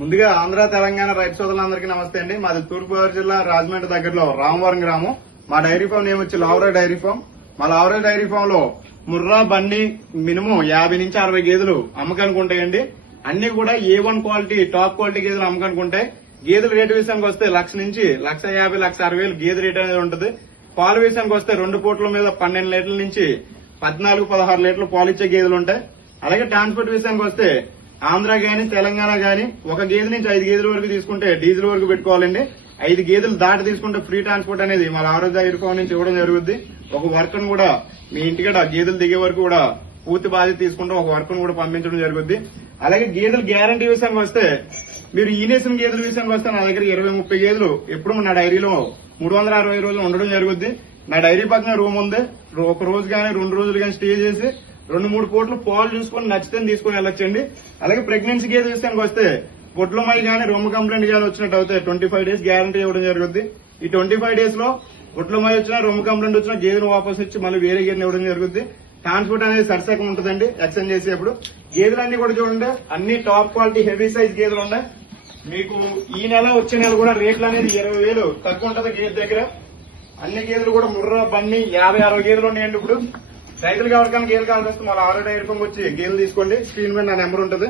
ముందుగా ఆంధ్ర తెలంగాణ రైతు సోదరులందరికీ నమస్తే అండి. మాది తూర్పుగోదావరి జిల్లా రాజమండ్రి దగ్గరలో రామవరం గ్రామం. మా డైరీ ఫామ్ నేమ్ వచ్చి లావరా డైరీ ఫామ్. మా లావరా డైరీ ఫామ్ లో ముర్రా బండి మినిమం 50 నుంచి 60 గేదెలు అమ్మకానికి ఉంటాయండి. అన్ని కూడా A1 క్వాలిటీ టాప్ క్వాలిటీ గేదెలు అమ్మకానికి ఉంటాయి. గేదెల రేటు విషయానికి వస్తే 1,00,000 నుంచి 1,50,000 1,60,000 గేదె రేట్ అనేది ఉంటుంది. పాల విషయానికి వస్తే 2 పూట్ల మీద 12 లీటర్ల నుంచి 14-16 లీటర్లు పాలు ఇచ్చే గేదెలు ఉంటాయి. అలాగే ట్రాన్స్పోర్ట్ విషయానికి వస్తే ఆంధ్ర గాని తెలంగాణ గాని ఒక గేదె నుంచి 5 గేదెల వరకు తీసుకుంటే డీజిల్ వరకు పెట్టుకోవాలండి. 5 గేదెలు దాటి తీసుకుంటే ఫ్రీ ట్రాన్స్పోర్ట్ అనేది మన ఆరోగ్య డైరీ ఫామ్ నుంచి ఇవ్వడం జరుగుద్ది. ఒక వర్కర్ కూడా మీ ఇంటికడ గేదెలు దిగే వరకు కూడా పూర్తి బాధ్యత తీసుకుంటే ఒక వర్కర్ కూడా పంపించడం జరుగుద్ది. అలాగే గేదెలు గ్యారంటీ విషయానికి వస్తే మీరు ఈనేసిన గేదెల విషయానికి వస్తే నా దగ్గర 20-30 గేదెలు ఎప్పుడు నా డైరీలో 360 రోజులు ఉండడం జరుగుద్ది. నా డైరీ పక్కన రూమ్ ఉంది. ఒక రోజు కానీ 2 రోజులు కానీ స్టే చేసి 2-3 పూటలు పాలు చూసుకుని నచ్చితే తీసుకుని వెళ్ళొచ్చండి. అలాగే ప్రెగ్నెన్సీ గేదె విషయానికి వస్తే పొట్లమై కానీ రొమ్ము కంప్లైంట్ కానీ వచ్చినట్టు అయితే 25 డేస్ గ్యారంటీ ఇవ్వడం జరుగుద్ది. ఈ 25 డేస్ లో పొట్లమై వచ్చినా రొమ్ము కంప్లైంట్ వచ్చినా గేదెను వాపస్ ఇచ్చి మళ్ళీ వేరే గేదెని ఇవ్వడం జరుగుద్ది. ట్రాన్స్పోర్ట్ అనేది సరిసకం ఉంటుందండి ఎక్స్చేంజ్ చేసేప్పుడు. గేదెలన్నీ కూడా చూడండి అన్ని టాప్ క్వాలిటీ హెవీ సైజ్ గేదెలు ఉన్నాయి. మీకు ఈ నెల వచ్చే నెల కూడా రేట్లు అనేది 20,000 తక్కువ ఉంటుంది గేదె దగ్గర. అన్ని గేదెలు కూడా ముర్రా బండి 50-60 గేదెలు ఉన్నాయండి. ఇప్పుడు రైతులకు ఎవరికైనా గేదెలు కావాల్సి వస్తే మన ఆరో డైరీ ఫామ్ వచ్చి గేదెలు తీసుకోండి. స్క్రీన్ మీద నా నెంబర్ ఉంటుంది.